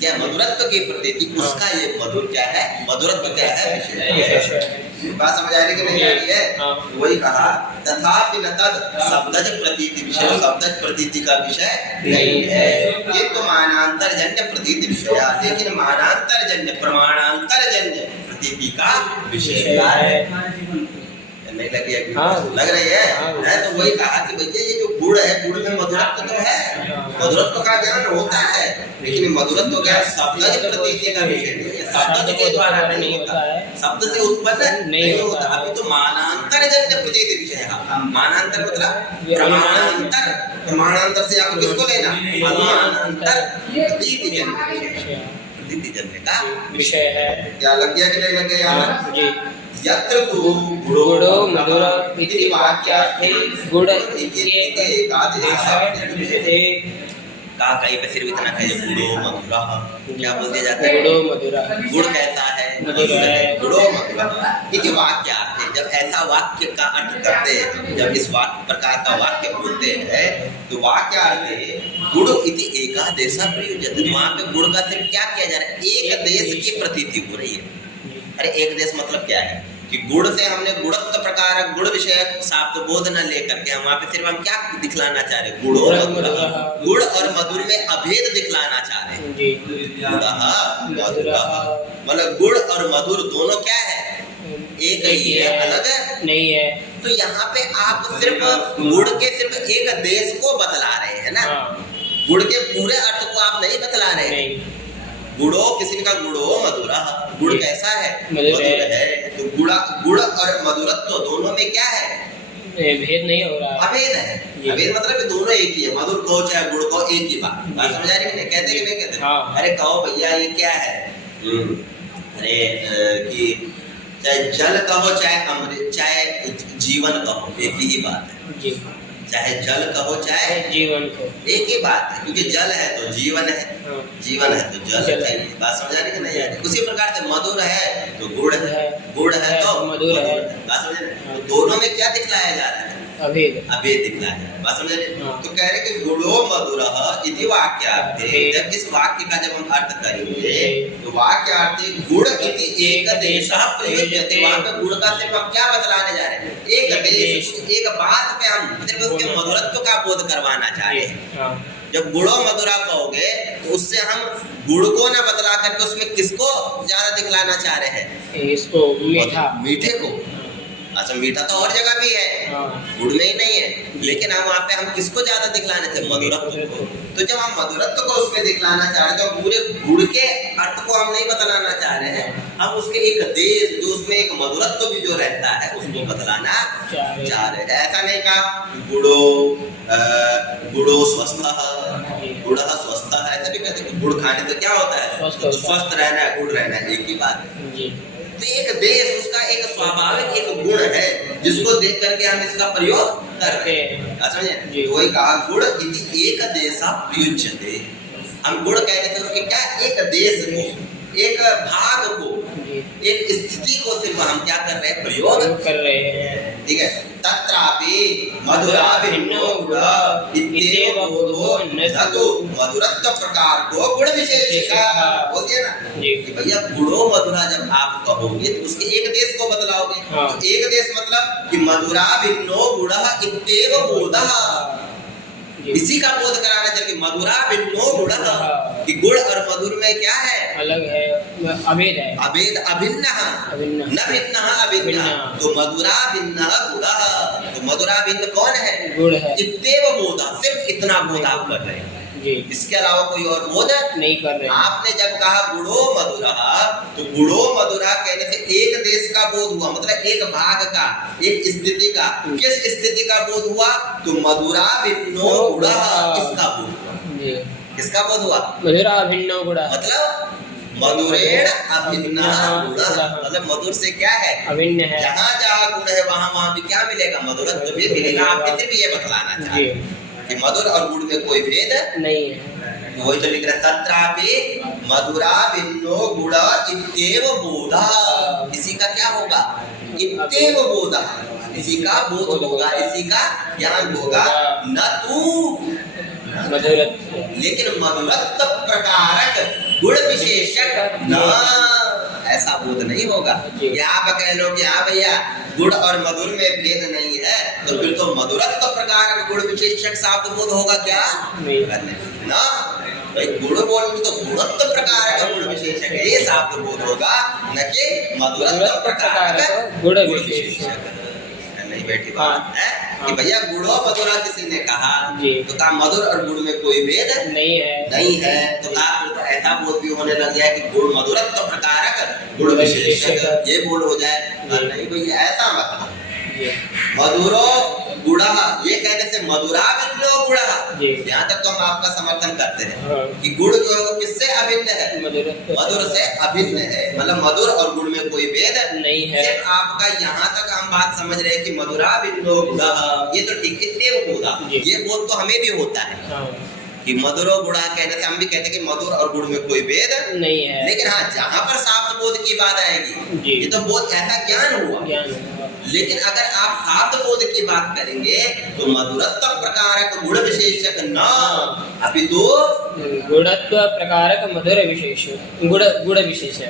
क्या मधुरत्व की प्रतीति, उसका ये मधुर क्या है? मधुरत्व क्या है? विषय। बात समझ आ रही कि नहीं आ रही है? वही कहा तथापि न तद शब्दज प्रतीति विषय, शब्दज प्रतीति का विषय नहीं है। ये तो मानांतर जन्य प्रतीति विषय, लेकिन मानांतर जन्य प्रमाणांतर जन्य प्रतीति का विषय है। नहीं लगी है? लग रही है? तो वही कहा कि भैया ये जो गुड़ है, गुड़ में मधुरत्व तो है, मधुरत्व का ज्ञान होता है, लेकिन मधुरत्व ज्ञान शब्द प्रतीति का विषय नहीं है, शब्द के द्वारा नहीं होता है, शब्द से उत्पन्न नहीं होता। अभी तो मानांतर जन्य प्रतीति विषय है। मानांतर मतलब प्रमाणांतर, प्रमाणांतर से आप किसको लेना? मानांतर प्रतीति जन्य का विषय है। क्या लग गया कि नहीं लग गया? यत्र गुड़ो मधुर इति वाक्यार्थे गुड़ का कहीं पे सिर्फ इतना कहे गुड़ो मधुरा, क्या बोल दिया जाता है? गुड़ो मधुरा, गुड़ कैसा है? मधुर है। गुड़ो मधुरा इति वाक्यार्थे, जब ऐसा वाक्य का अर्थ करते हैं, जब इस वाक्य प्रकार का वाक्य बोलते हैं तो वाक्यार्थे गुड़ इति एका देशा प्रयुज्यते। वहाँ पे गुड़ का सिर्फ क्या किया जा रहा है? एक देश की प्रतीति हो रही है। अरे एक देश मतलब क्या है कि गुड़ से हमने गुणत्व प्रकार गुड़ विषय शाब्द बोध न लेकर के हम वहाँ पे सिर्फ हम क्या दिखलाना चाह रहे? गुड़ और मधुर में अभेद दिखलाना चाह रहे हैं। मतलब गुड़ और मधुर दोनों क्या है? एक ही है, अलग है नहीं है। तो यहाँ पे आप सिर्फ गुड़ के सिर्फ एक देश को बतला रहे हैं ना, गुड़ के पूरे अर्थ को आप नहीं बतला रहे हैं। गुड़ो किसी का गुड़ो मधुरा, गुड़ कैसा है? मधुर है। तो गुड़ और मधुरत्व दोनों में क्या है? भेद नहीं हो रहा, अभेद है। अभेद मतलब दोनों एक ही है, मधुर को चाहे गुड़ को एक ही बात समझ आ रही है? कहते कि नहीं कहते? अरे कहो भैया ये क्या है? अरे कि चाहे जल कहो चाहे अमृत चाहे जीवन कहो, एक ही बात है। चाहे जल कहो चाहे जीवन कहो, एक ही बात है, क्योंकि जल है तो जीवन है, जीवन है तो जल है। बात समझ आ रही कि नहीं आ रही? उसी प्रकार से मधुर है तो गुड़ है, गुड़ है तो मधुर है। बात समझ रहे? तो दोनों में क्या दिखलाया जा रहा है? अभेद, अभेद दिखलाया जा रहा है। बात समझ रहे? तो कह रहे कि गुड़ो मधुरः इति वाक्यार्थे, जब इस वाक्य का जब हम अर्थ करेंगे तो वाक्यार्थे गुड़ इति एक देशः प्रयुज्यते। वहाँ पे गुड़ का सिर्फ हम क्या बतलाने जा रहे हैं? एक देश, एक बात पे हम सिर्फ उसके मधुरत्व का बोध करवाना चाह रहे हैं। जब गुड़ो मधुरा कहोगे तो उससे हम गुड़ को न बतला करके उसमें किसको ज्यादा दिखलाना चाह रहे हैं? इसको मीठा, मीठे को। अच्छा मीठा तो और जगह भी है, गुड़ में ही नहीं है, लेकिन हम वहाँ पे हम किसको ज्यादा दिखलाने थे? मधुरत्व को। तो जब हम मधुरत्व को उसमें दिखलाना चाह रहे हैं तो पूरे गुड़ के अर्थ को हम नहीं बतलाना चाह रहे हैं, हम उसके एक देश जो उसमें एक मधुरत्व भी जो रहता है उसको बतलाना चाह रहे हैं। ऐसा नहीं कहा गुड़ो स्वस्थ, गुड़ स्वस्थ है, ऐसा भी कहते हैं। गुड़ खाने से क्या होता है? तो स्वस्थ रहना है, गुड़ रहना है, एक ही बात है। तो एक देश उसका एक स्वाभाविक एक गुण है जिसको देख करके हम इसका प्रयोग कर रहे हैं। समझे? वही कहा गुड़ इति एक देशा प्रयुज्यते। हम गुड़ कहते थे उसके क्या? एक देश को, एक भाग को, एक स्थिति को सिर्फ हम क्या कर रहे हैं? प्रयोग कर रहे हैं। ठीक है? तत्रापि मधुराभिन्नो गुड़ इत्येव बोधो न ततो मधुरत्व प्रकार को गुण विशेषिका बोल दिया ना कि भैया गुड़ो मधुरा जब आप कहोगे तो उसके एक देश को बतलाओगे। तो एक देश मतलब कि मधुराभिन्नो गुड़ इत्येव बोधः, इसी का बोध कराना चाहिए। मधुराभिन्नो गुड़, कि गुड़ और मधुर में क्या है? अलग है, अभेद है। अभेद अभिन्न न भिन्न अभिन्न। तो मधुराभिन्न गुड़, तो मधुराभिन्न कौन है? गुड़ है। इत्येव बोध, सिर्फ इतना बोध आप कर रहे हैं जी, इसके अलावा कोई और बोध नहीं कर रहे हैं। आपने जब कहा गुड़ो मधुरा, तो गुड़ो मधुरा कहने से एक देश का बोध हुआ, मतलब एक भाग का, एक स्थिति का। किस स्थिति का बोध हुआ? तो मधुराभिन्नो गुड़, किसका बोध हुआ? किसका बोध हुआ? मधुराभिन्नो गुड़, मतलब मधुरेण अभिन्ना गुणः, मतलब मधुर से क्या है, अभिन्न है। जहाँ जहाँ गुण है वहाँ भी क्या मिलेगा, मधुरत्व भी मिलेगा। आप किसी भी ये बतलाना चाहते हैं कि मधुर और गुण में कोई भेद नहीं है। वही तो लिख रहा है, तत्रापि मधुरा भिन्नो गुण इत्येव बोधा। इसी का क्या होगा, इत्येव बोधा, इसी का बोध होगा, इसी का ज्ञान होगा। न तू मधुरत्व, लेकिन मधुरत्व प्रकारक गुण विशेषक न, ऐसा बोध नहीं होगा। या आप कह लो कि हाँ भैया गुण और मधुर में भेद नहीं है, तो फिर तो मधुरत्व प्रकारक गुण विशेषक शब्द बोध होगा क्या, ना भाई। गुण बोल तो गुणत्व प्रकार का गुण विशेषक है, ये शब्द बोध होगा, न कि मधुरत्व प्रकार का गुण विशेषक। नहीं बैठी बात है कि भैया गुणो मधुरा किसी ने कहा, तो कहा मधुर और गुण में कोई भेद नहीं है, तो कहा तो ऐसा बोध भी होने लग गया कि गुण मधुरत्व प्रकारक गुण विशेषक, ये बोल हो जाए। नहीं भैया ऐसा मतलब मधुरो गुड़ा, ये कहने से मधुरा भिन्नो गुड़ा, यहाँ तक तो हम आपका समर्थन करते हैं कि गुण जो है वो किससे अभिन्न है, मधुर से अभिन्न है, मतलब मधुर और गुण में कोई भेद नहीं है। सिर्फ आपका यहाँ तक हम बात समझ रहे हैं कि मधुरा भिन्नो गुड़ा, ये तो ठीक है, होगा ये बोध तो हमें भी होता है कि मधुर और गुड़ा कहने से हम भी कहते हैं कि मधुर और गुण में कोई भेद नहीं है। लेकिन हाँ, जहाँ पर शाब्द बोध की बात आएगी, ये तो बोध ऐसा ज्ञान हुआ, लेकिन अगर आप शाब्द बोध की बात करेंगे तो मधुरत्व प्रकारक गुण विशेषक न, अपितु गुणत्व प्रकारक मधुर विशेष गुण विशेषक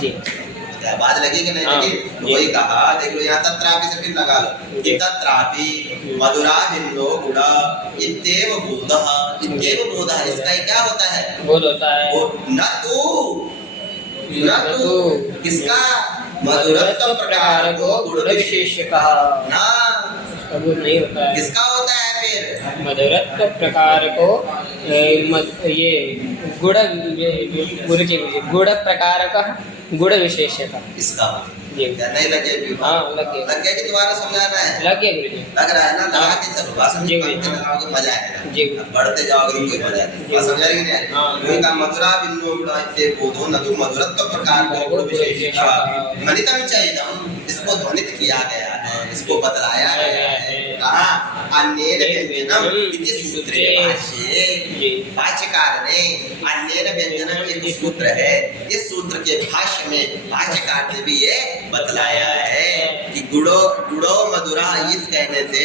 जी। बात लगी कि नहीं लगी, तो वही कहा, देख लो यहाँ तत्रापि से फिर लगा लो कि तत्रापि मधुरा भिन्नो गुण इत्येव बोधः, इत्येव बोधः, इसका क्या होता है, बोध होता है। न तू किसका, मधुरत्व प्रकार को गुण विशेषक ना, नहीं होता है। किसका होता है फिर, मधुरत्व प्रकार को ये गुण प्रकार का गुण विशेषक इसका नहीं लगे, हाँ लग गया कि दोबारा समझाना है, लग गया गुरुजी, लग रहा है ना, लगा के चलो भाषण लगाओगे मजा आएगा जी, बढ़ते जाओगे तो कोई मजा नहीं, समझ रही नहीं है। मधुरा भिन्नो गुण इत्येव बोधो न तु मधुरत्व प्रकार को गुण विशेषः ध्वनितम चाहिदम, इसको ध्वनित किया गया है, इसको बतलाया गया है। कहा अन्येन व्यंजनम इति सूत्रे भाष्ये, भाष्यकार ने अन्येन व्यंजनम एक सूत्र है, इस सूत्र के भाष्य में भाष्यकार ने भी ये बतलाया है कि गुड़ो मधुरा, इस कहने से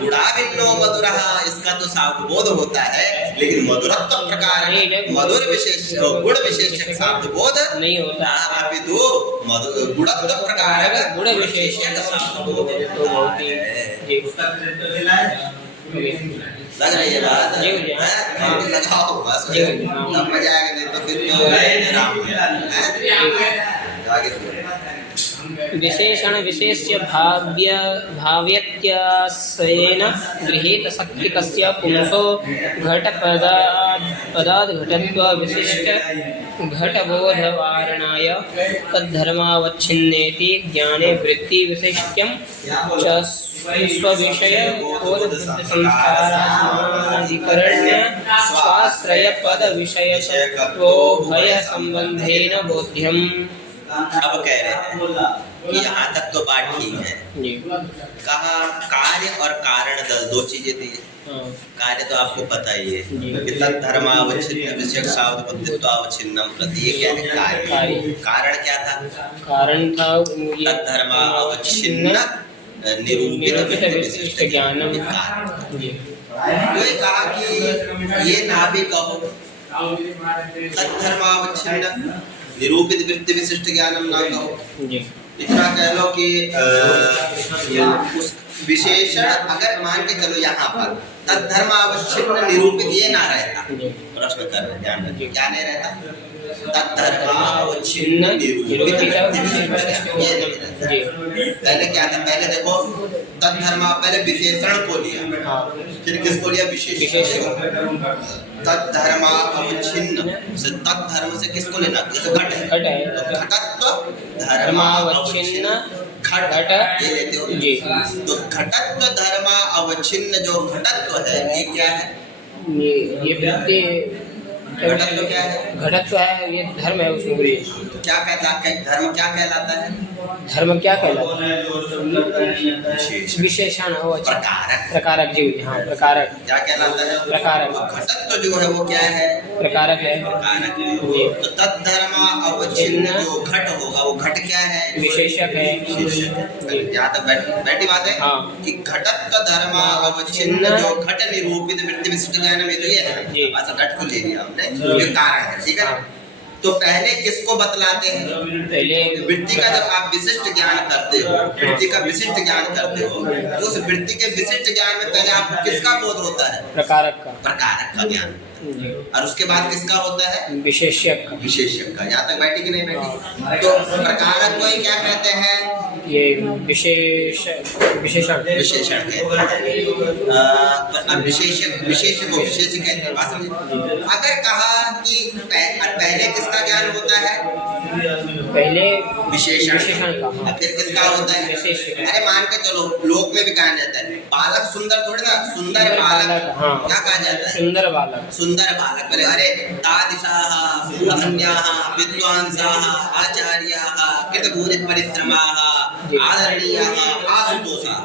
गुड़ा भिन्नो मधुरा, इसका तो शाब्द बोध होता है, लेकिन मधुरत्व प्रकार मधुर विशेष गुण विशेषक शाब्द बोध नहीं होता, अपितु गुणत्व प्रकार गुण विशेषक शाब्द बोध होता है। लग रही है बात, लगाओ बस, तब मजा आएगा, नहीं तो फिर विशेषण विशेष्य भाव्यत्यासेन गृहीत शक्तिकस्य पुंसो घटपदाद् घटत्व विशिष्ट घटबोधवारणाय तद्धर्मावच्छिन्नेति ज्ञाने वृत्ति विशिष्ट्यं च स्वविषय बोधबुद्धिसंस्काराधिकरण्य स्वाश्रय पद विषयत्वो भय संबंधेन बोध्यम्। अब कह रहे हैं कि यहाँ तक तो बात ठीक है, कहा कार्य और कारण दो चीजें दी। कार्य तो आपको पता ही है कि तद्धर्मावच्छिन्न विषयक शाब्द बुद्धित्वावच्छिन्नम प्रति, क्या है कार्य, कारण क्या था, कारण था तद्धर्मावच्छिन्न निरूपित विशिष्ट ज्ञानम। कोई कहा कि ये ना भी कहो तद्धर्मावच्छिन्न निरूपित वृत्ति विशिष्ट ज्ञानम ना कहो, इतना कह लो कि उस विशेषण अगर मान के चलो यहाँ पर तद्धर्मावच्छिन्न निरूपित ये ना रहता, प्रश्न कर रहे ध्यान रखिए, क्या नहीं रहता, तद्धर्मावच्छिन्न निरूपित ये नहीं रहता। पहले क्या था, पहले देखो तद्धर्मा, पहले विशेषण को लिया, फिर किसको लिया, विशेषण। तद्धर्मा अवच्छिन्न से तद्धर्म से किसको लेना, घट है, तो घटत्व धर्मावच्छिन्न घट ये लेते हो जी। तो घटत्व धर्मा अवच्छिन्न जो घटत्व है ये क्या है, ये वृत्ति घटत्व क्या है? घटत्व है, ये धर्म है उसमें बोलिए। क्या कहता है धर्म, क्या कहलाता है? धर्म क्या कहलाता है? विशेषण हो, प्रकारक। प्रकारक जी, हाँ प्रकारक। क्या कहलाता है? प्रकारक। घटत्व जो है वो क्या है? प्रकारक है। प्रकारक है। तो तद्धर्म अवच्छिन्न जो घट होगा वो घट क्या है? विशेषक है। यहाँ तक बैठी बात है हाँ। कि घटत्व धर्म अवच्छिन्न जो घट निरूपित वृत्ति विशिष्ट ज्ञान में तो ये है, अच्छा घट को ले लिया हमने, ये कारण है, ठीक है। तो पहले किसको बतलाते हैं? पहले वृत्ति का जब आप विशिष्ट ज्ञान करते हो, वृत्ति का विशिष्ट ज्ञान करते हो, तो उस वृत्ति के विशिष्ट ज्ञान में पहले आपको किसका बोध होता है? प्रकारक का। प्रकारक का ज्ञान। और उसके बाद किसका होता है? विशेषक का। विशेषक का। यहाँ तक बैठी कि नहीं बैठी? तो प्रकारक को ही क्या कहते हैं? ये विशेषण। विशेषण कहते हैं। विशेष को विशेष कहते हैं। बात समझे? अगर कहा कि पहले किसका ज्ञान होता है? पहले विशेषण का। फिर किसका होता है? विशेषण। अरे मान के चलो, लोक में भी कहा जाता है बालक सुंदर, थोड़ी ना सुंदर बालक। हाँ। क्या कहा जाता है? सुंदर बालक। सुंदर बालक। बोले अरे तादृशाः अनन्याः विद्वांसाः आचार्याः कृतभूरि परिश्रमाः आदरणीयाः आशुतोषाः।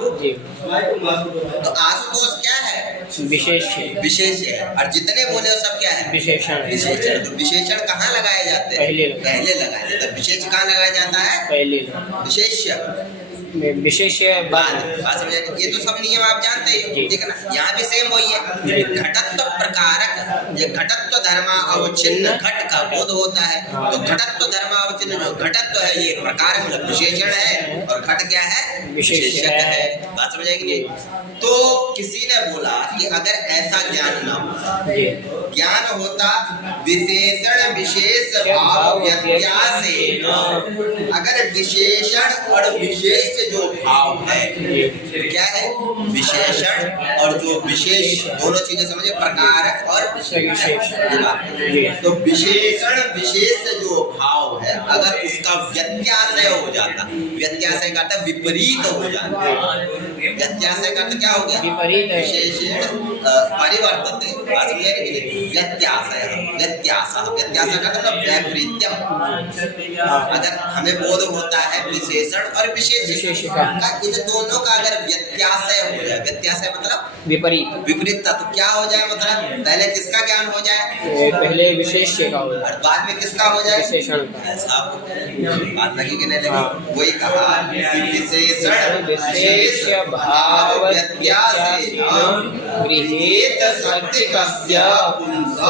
तो आशुतोष क्या है? विशेष है। विशेष है। और जितने बोले वो सब क्या है? विशेषण। विशेषण। तो विशेषण कहाँ लगाए जाते हैं? पहले लगाए जाते हैं। विशेष कहाँ लगाया जाता है? पहले। विशेष्य विशेष बाद। समझे? ये तो सब नियम आप जानते ही, ठीक है ना। यहाँ भी सेम वही है। घटत्व प्रकारक, ये घटत्व धर्म अवच्छिन्न घट का बोध होता है। तो घटत्व धर्म अवच्छिन्न जो घटत्व है ये प्रकारक मतलब विशेषण है, और घट क्या है? विशेषक है। बात समझ आएगी? तो किसी ने बोला कि अगर ऐसा ज्ञान ना होता, ज्ञान होता विशेषण विशेष भाव व्यत्यासेन, अगर विशेषण और विशेष जो भाव है क्या है? विशेषण और जो विशेष, दोनों चीजें समझे, प्रकारक और विशेष। तो विशेषण विशेष जो भाव है अगर उसका व्यत्यासय हो जाता, व्यत्यासय का अर्थ विपरीत हो जाता, व्यत्यासय का अर्थ क्या हो गया? विपरीत। विशेषण परिवर्तते, व्यत्यासय, व्यत्यास का मतलब वैपरीत्यम। अगर हमें बोध होता है विशेषण और विशेष का, इन दोनों का अगर व्यत्यासय हो जाए, व्यत्यासय मतलब विपरीत, विपरीतता, तो क्या हो जाए? मतलब पहले किसका ज्ञान हो जाए? पहले विशेष का हो जाए, और बाद में किसका हो जाए? विशेषण का। ऐसा बात लगी कि नहीं लगी? वही कहा विशेषण विशेष भाव व्यत्यासेन गृहीत शक्तिकस्य पुंसः।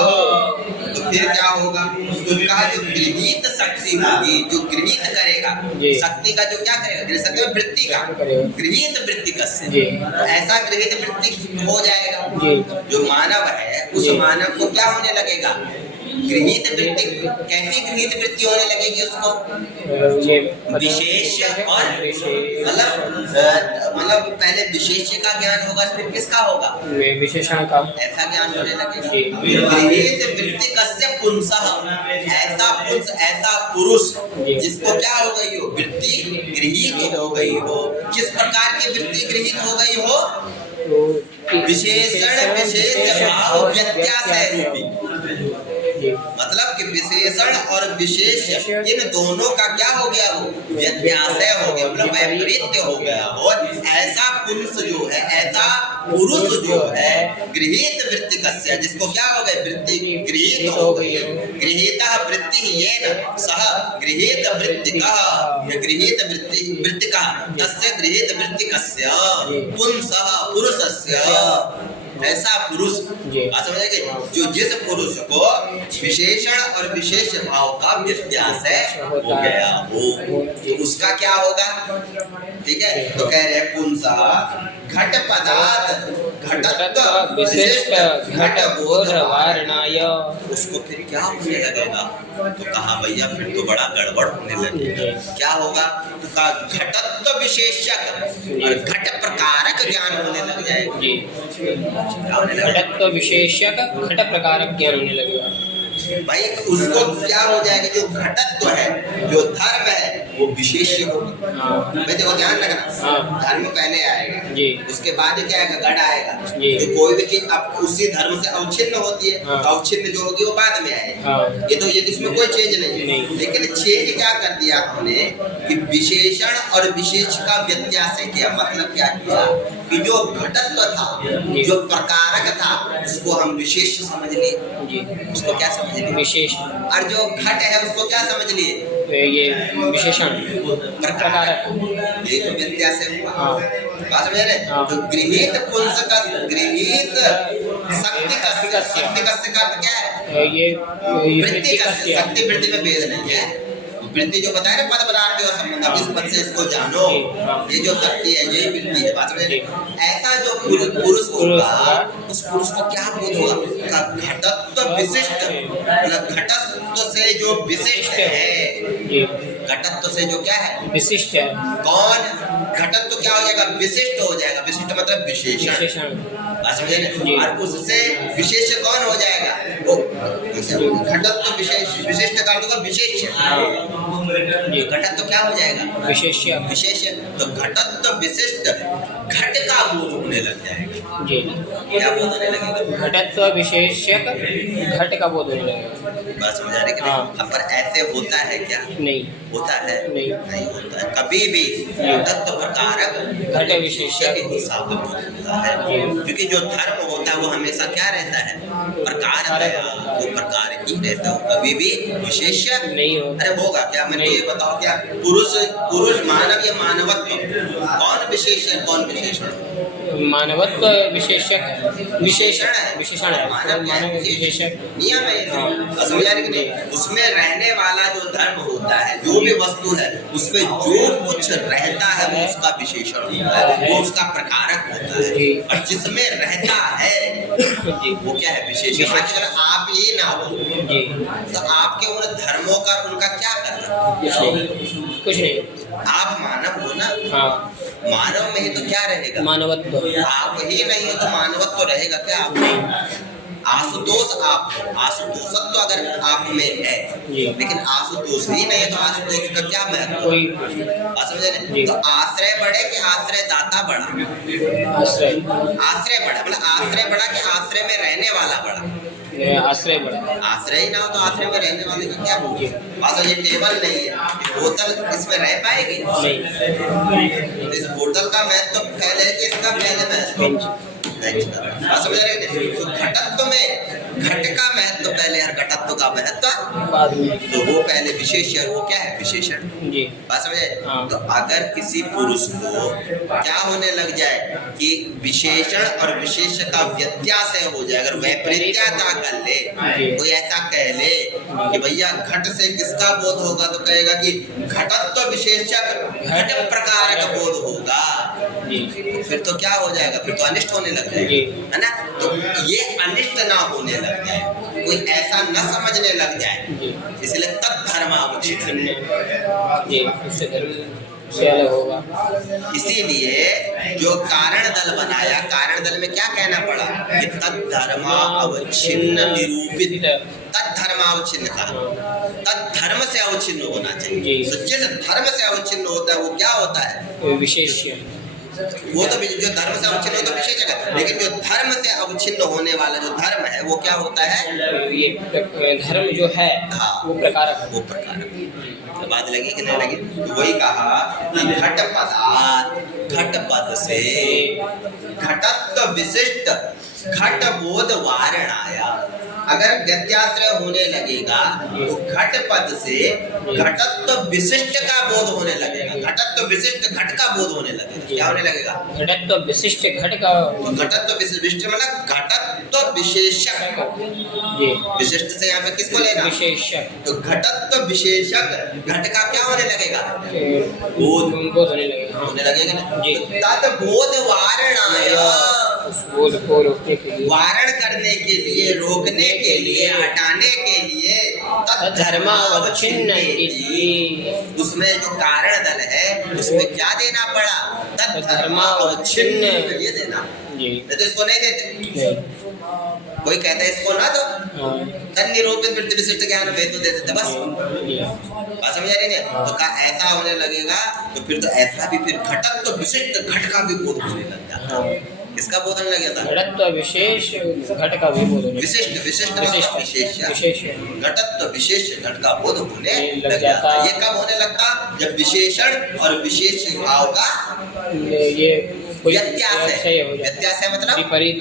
तो फिर क्या होगा? उनका जो गृहीत शक्ति होगी, जो गृहीत करेगा, शक्ति का जो क्या करेगा? शक्ति में वृत्ति का गृहीत वृत्ति कस्य, ऐसा गृहीत वृत्ति हो जाएगा। जो मानव है उस मानव को क्या होने लगेगा? गृहीत वृत्ति। कैसी गृहीत वृत्ति होने लगेगी उसको? विशेष और मतलब पहले विशेष का ज्ञान होगा, फिर किसका होगा? विशेषण का। ऐसा ज्ञान होने लगेगा। गृहीत वृत्ति कस्य पुंसः, ऐसा पुंस, ऐसा पुरुष जिसको क्या हो गई हो? वृत्ति गृहीत हो गई हो। किस प्रकार की वृत्ति गृहीत हो गई हो? विशेषण विशेष भाव व्यत्यास रूपी। मतलब कि विशेषण और विशेष इन दोनों का क्या हो गया? वो व्यत्यासय हो गया, मतलब वैपरीत्य हो गया। और ऐसा पुरुष जो है, ऐसा पुरुष जो है गृहीत वृत्ति कस्य, जिसको क्या हो गए? वृत्ति गृहीत हो गई। गृहीतः वृत्ति येन सह गृहीत वृत्तिकः, ये गृहीत वृत्तिकः तस्य गृहीत वृत्तिकस्य पुंसः पुरुषस्य। ऐसा पुरुष समझेंगे जो जिस पुरुष को विशेषण और विशेष भाव का व्यत्यासय हो गया हो, तो उसका क्या होगा? ठीक है। तो कह रहे पुंसः घट पदार्थ घटत्व विशिष्ट घट बोध वारणाय। उसको फिर क्या होने लगेगा? तो कहा भैया फिर तो बड़ा गड़बड़ होने लगेगा। क्या होगा? तो कहा घटत्व विशेषक और घट प्रकारक ज्ञान होने लग जाएगा। घटत्व विशेषक घट प्रकारक ज्ञान होने लगेगा। भाई उसको क्या हो जाएगा? जो घटत्व है, जो धर्म है, वो विशेष्य होगा। मैं देखो ध्यान रखना, धर्म पहले आएगा जी, उसके बाद क्या आएगा, घट आएगा जी। तो कोई भी चीज अब उसी धर्म से अवच्छिन्न होती है, अवच्छिन्न जो होगी वो बाद में आएगी। ये तो ये इसमें कोई चेंज नहीं है, लेकिन चेंज क्या कर दिया हमने कि विशेषण और विशेष का व्यत्यास किया। मतलब क्या किया कि जो घटत्व था, जो प्रकारक था, उसको हम विशेष समझ लिए जी। उसको क्या समझ लिए, विशेष। और जो घट है उसको क्या समझ लिए, ये विशेषण प्रकारक। ये तो व्यत्यास हुआ। बात समझ रहे? तो गृहीत पुंस का, गृहीत शक्ति का क्या है, ये वृत्ति का। शक्ति वृत्ति में भेद नहीं है। वृत्ति जो बताया ना, पद पदार्थ और संबंध, अब इस पद से इसको जानो, ये जो शक्ति है यही वृत्ति है। बात समझ? ऐसा जो पुरुष होगा, उस पुरुष को क्या बोध होगा, घटत्व विशिष्ट, मतलब घटत्व से जो विशिष्ट है, घटत्व से जो क्या है, विशिष्ट है। कौन घटत्व क्या हो जाएगा, विशिष्ट हो जाएगा। विशिष्ट मतलब विशेषण। और उससे विशेष कौन हो जाएगा, वो घटत्व विशेष, विशिष्ट का होगा विशेष। घटत्व क्या हो जाएगा, विशेष। विशेष तो घटत्व विशिष्ट घट का बोध होने लग जाएगा जी। क्या बोध होने लगेगा, घटत्व विशेषक घट का बोध होने लगेगा। बात समझ आ रही है? हाँ। पर ऐसे होता है क्या, नहीं होता है, नहीं होता है कभी भी। घटत्व प्रकारक घट विशेषक के हिसाब से होता है, क्योंकि जो धर्म होता है वो हमेशा क्या रहता है, प्रकार है, वो प्रकार ही रहता है, कभी भी विशेष नहीं होता। अरे होगा क्या, मैंने ये बताओ क्या, पुरुष मानव या मानवत्व, कौन विशेष है, कौन विशेषण? मानवत्व विशेषक है, विशेषण है, विशेषण है, मानव विशेषक नियम है। समझ आ रही कि नहीं? उसमें रहने वाला जो धर्म होता है, जो भी वस्तु है, उसमें जो कुछ रहता है वो उसका विशेषण होता है, वो उसका प्रकारक होता है। और जिसमें रहता है वो क्या है, विशेषण। अगर आप ये ना हो तो आपके उन धर्मों का उनका क्या करना, कुछ नहीं। आप मानव हो ना, हाँ। मानव में ही तो क्या रहेगा, मानवत्व। आप ही नहीं हो तो मानवत्व रहेगा क्या आप में? आशुतोष आप, आशुतोषत्व अगर आप में है, लेकिन आशुतोष ही नहीं है तो आशुतोष का क्या महत्व? समझे? तो आश्रय बढ़े कि आश्रय दाता बढ़ा? आश्रय बढ़ा, मतलब आश्रय बढ़ा कि आश्रय में रहने वाला बढ़ा? आश्रय बढ़ा। आश्रय ही ना हो तो आश्रय में रहने वाले का क्या बोलिए? ये टेबल नहीं है, बोतल इसमें रह पाएगी नहीं। इस बोतल का महत्व तो पहले है कि इसका पहले महत्व समझ रहे हैं? तो घटत्व में घट का महत्व पहले है, घटत्व का महत्व बाद में। तो वो पहले विशेष है, वो क्या है, विशेषण जी। बात समझे? तो अगर किसी पुरुष को क्या होने लग जाए कि विशेषण और विशेष का व्यत्यास हो जाए, अगर वैपरीत्यता कर ले, कोई ऐसा कह ले कि भैया घट से किसका बोध होगा, तो कहेगा कि घटत्व विशेषक घट प्रकार का बोध होगा, फिर तो क्या हो जाएगा, फिर तो अनिष्ट होने लग जाएगा, है ना? तो ये अनिष्ट ना होने लग जाए, कोई ऐसा न समझने लग जाए, इसलिए तब धर्मावच्छिन्न होगा। इसीलिए जो कारण दल बनाया, कारण दल में क्या कहना पड़ा कि तद्धर्मावच्छिन्न निरूपित, तद्धर्मावच्छिन्न था, तद्धर्म से अवच्छिन्न होना चाहिए। तो जिस धर्म से अवच्छिन्न होता है वो क्या होता है, विशेष। वो तो जो धर्म से अवच्छिन्न हो तो विशेष है, लेकिन जो धर्म से अवच्छिन्न होने वाला जो धर्म है वो क्या होता है, ये धर्म जो है, हाँ, वो प्रकारक, वो प्रकारक। बात लगी कि नहीं लगी? तो वही कहा कि घट पदार्थ, घट पद से घटत्व विशिष्ट घट बोध वारणाया। अगर व्यत्याश्रय होने लगेगा तो घट पद से घटत्व विशिष्ट का बोध होने लगेगा, घटत्व विशिष्ट घट का बोध होने लगेगा। क्या होने लगेगा, घटत्व विशिष्ट घट का। घटत्व विशिष्ट मतलब घटत्व विशेषक, विशिष्ट से यहाँ पे किसको लेना, विशेषक। तो घटत्व विशेषक घट का क्या होने लगेगा, बोध होने लगेगा, होने लगेगा ना जी। तद बोध वारणाया, बोध को रोकने के लिए, वारण करने के लिए, रोकने के लिए, हटाने के लिए, तद्धर्मावच्छिन्न, उसमें जो कारण दल है उसमें क्या देना पड़ा, तद्धर्मावच्छिन्न ये देना, तो इसको नहीं देते। कोई कहता है इसको ना तो तन निरूपित वृत्ति विशिष्ट ज्ञान हेतु दे देते बस। बात समझ आ रही है? तो का ऐसा होने लगेगा तो फिर तो ऐसा भी फिर घटक तो विशिष्ट घट का भी बोध होने लग जाता है। किसका बोध होने लग जाता है? घटत्व विशेष घट का भी बोध विशिष्ट विशिष्ट विशेष घटत्व विशेष घट का बोध होने लग जाता है। ये कब होने लगता? जब विशेषण और विशेष भाव का ये व्यत्यास है मतलब विपरीत।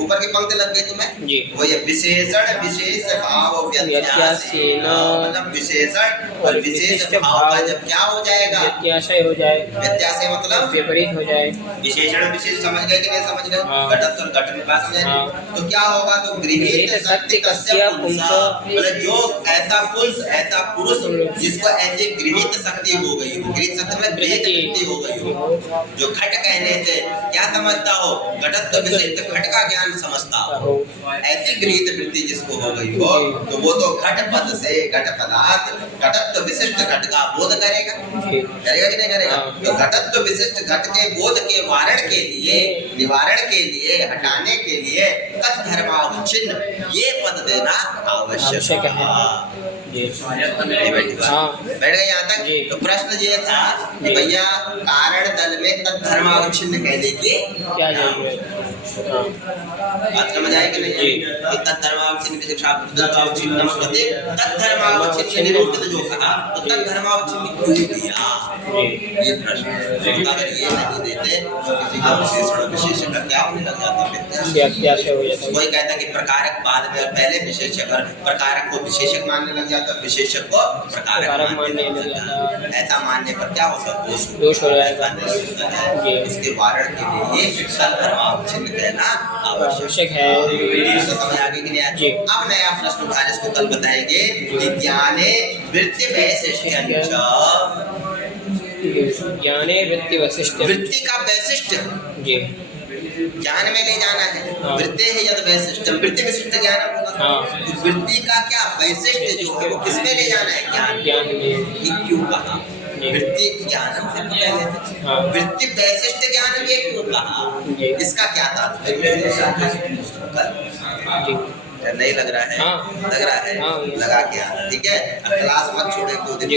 ऊपर की पंक्ति लग गई तुम्हें? वो ये विशेषण विशेष भाव व्यत्यास मतलब विशेषण और विशेष भाव का जब क्या हो जाएगा? व्यत्यास मतलब विपरीत हो जाए। विशेषण विशेष समझ गए कि नहीं समझ गए? घटत और घट में बात समझ आई? तो क्या होगा? तो गृहीत शक्ति कस्य पुंसा, मतलब जो ऐसा पुरुष ऐसा पुरुष जिसको ऐसी गृहीत शक्ति हो गई हो, गृहीत शक्ति में गृहीत वृत्ति हो गई हो, जो घट कहने से क्या समझता हो? घटत्व विशिष्ट घट का ज्ञान समझता हो, ऐसी गृहीत वृत्ति जिसको हो गई हो तो वो तो घट पद से घट पदार्थ घटत्व विशिष्ट घट का बोध करेगा। करेगा कि नहीं करेगा? तो घटत्व विशिष्ट घट के बोध के वारण के लिए, निवारण के लिए, हटाने के लिए तद्धर्मावच्छिन्न ये पद देना आवश्यक है। बैठ गए यहाँ तक? तो प्रश्न ये था कि भैया कारण दल में तद्धर्मावच्छिन्न कहने की क्या बात समझ आएगी नहीं? तद्धर्मावच्छिन्न तद्धर्मावच्छिन्न निरूपित जो कहा तो तद्धर्मावच्छिन्न क्यों दिया? ये प्रश्न। अगर ये नहीं देते तो किसी का विशेषण विशेषण क्या होने लग जाता है? कोई कहता कि प्रकारक बाद में और पहले विशेषक, और प्रकारक को विशेषक मानने लग जाता, विशेषक को प्रकारक मानने लग जाता। ऐसा मानने पर क्या होगा? दोष हो जाएगा। इसके वारण के लिए तद्धर्मावच्छिन्न कहना आवश्यक है। समझ आ गई कि नहीं? अब नया प्रश्न उठा जिसको कल बताएंगे कि ज्ञाने वृत्ति वैशिष्ट्यं च, ज्ञाने वृत्ति वैशिष्ट्य, वृत्ति का वैशिष्ट्य जी ज्ञान में ले जाना है। वृत्ति है यद वैशिष्ट्यम, वृत्ति विशिष्ट ज्ञान। तो वृत्ति का क्या वैशिष्ट्य जो है वो किसमें ले जाना है? ज्ञान में। क्यों कहा? वृत्ति ज्ञानम से पहले वृत्ति वैशिष्ट ज्ञान में क्यों कहा? इसका क्या तात्पर्य? नहीं लग रहा है? लग रहा है? लगा के आना, ठीक है? क्लास मत छोड़े 2 दिन,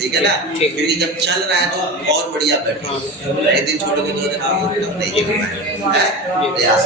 ठीक है ना? क्योंकि जब चल रहा है तो और बढ़िया बैठे। एक दिन छोड़ोगे 2 दिन आओगे नहीं, प्रयास